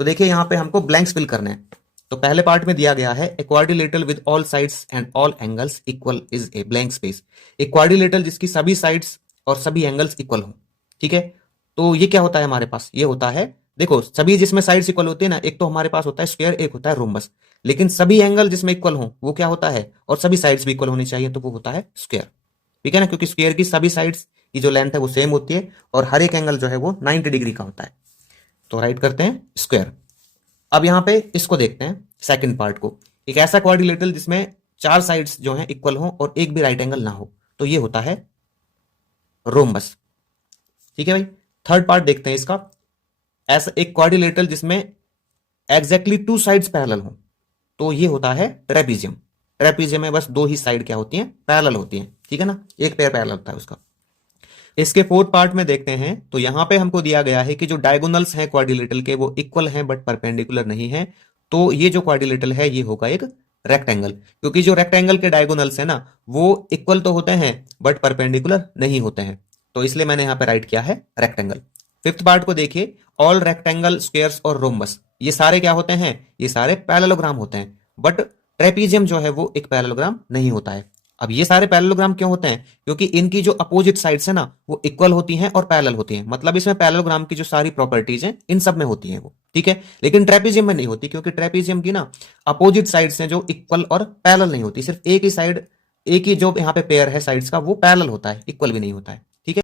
तो देखिए यहाँ पे हमको ब्लैंक्स फिल करने हैं। तो पहले पार्ट में दिया गया है a quadrilateral with all sides and all angles equal is a blank space. एक क्वाड्रिलेटरल जिसकी सभी साइड्स और सभी एंगल्स इक्वल हो। ठीक है, तो ये क्या होता है हमारे पास, ये होता है, देखो सभी जिसमें साइड्स इक्वल होती है ना, एक तो हमारे पास होता है स्क्वायर, एक होता है रोम्बस। लेकिन सभी एंगल जिसमें इक्वल हो वो क्या होता है, और सभी साइड्स भी इक्वल होनी चाहिए, तो वो होता है स्क्वायर। ठीक है ना, क्योंकि स्क्वायर की सभी साइड्स की जो लेंथ है वो सेम होती है और हर एक एंगल जो है वो 90 डिग्री का होता है। तो राइट करते हैं स्क्वायर। अब यहां पे इसको देखते हैं सेकंड पार्ट को। एक ऐसा क्वाड्रिलेटरल जिसमें चार साइड्स जो हैं इक्वल हो और एक भी राइट एंगल ना हो, तो ये होता है रोम्बस। ठीक है भाई। थर्ड पार्ट देखते हैं इसका। ऐसा एक क्वाड्रिलेटरल जिसमें एग्जैक्टली टू साइड्स पैरेलल हो, तो ये होता है ट्रेपीजियम। ट्रेपीजियम में बस दो ही साइड क्या होती हैं, पैरेलल होती हैं। ठीक है ना, एक पेयर पैरेलल होता है उसका। इसके फोर्थ पार्ट में देखते हैं, तो यहां पे हमको दिया गया है कि जो डायगोनल्स हैं क्वाड्रिलेटरल के वो इक्वल हैं बट परपेंडिकुलर नहीं है। तो ये जो क्वाड्रिलेटरल है ये होगा एक रेक्टेंगल, क्योंकि जो रेक्टेंगल के डायगोनल्स है ना वो इक्वल तो होते हैं बट परपेंडिकुलर नहीं होते हैं, तो इसलिए मैंने यहां पे राइट किया है रेक्टेंगल। फिफ्थ पार्ट को देखिए, ऑल रेक्टेंगल, स्क्वायर्स और रोम्बस ये सारे क्या होते हैं, ये सारे पैरेललोग्राम होते हैं, बट ट्रेपीजियम जो है वो एक पैरेललोग्राम नहीं होता है। अब ये सारे पैरेललोग्राम क्यों होते हैं, क्योंकि इनकी जो अपोजिट साइड्स है ना वो इक्वल होती हैं और पैरेलल होती हैं, मतलब इसमें पैरेललोग्राम की जो सारी प्रॉपर्टीज हैं इन सब में होती हैं वो। ठीक है, लेकिन ट्रेपीजियम में नहीं होती, क्योंकि ट्रेपीजियम की ना अपोजिट साइड्स हैं जो इक्वल और पैरेलल नहीं होती, सिर्फ एक ही साइड, एक ही जो यहाँ पे पेयर है साइड्स का वो पैरेलल होता है, इक्वल भी नहीं होता है।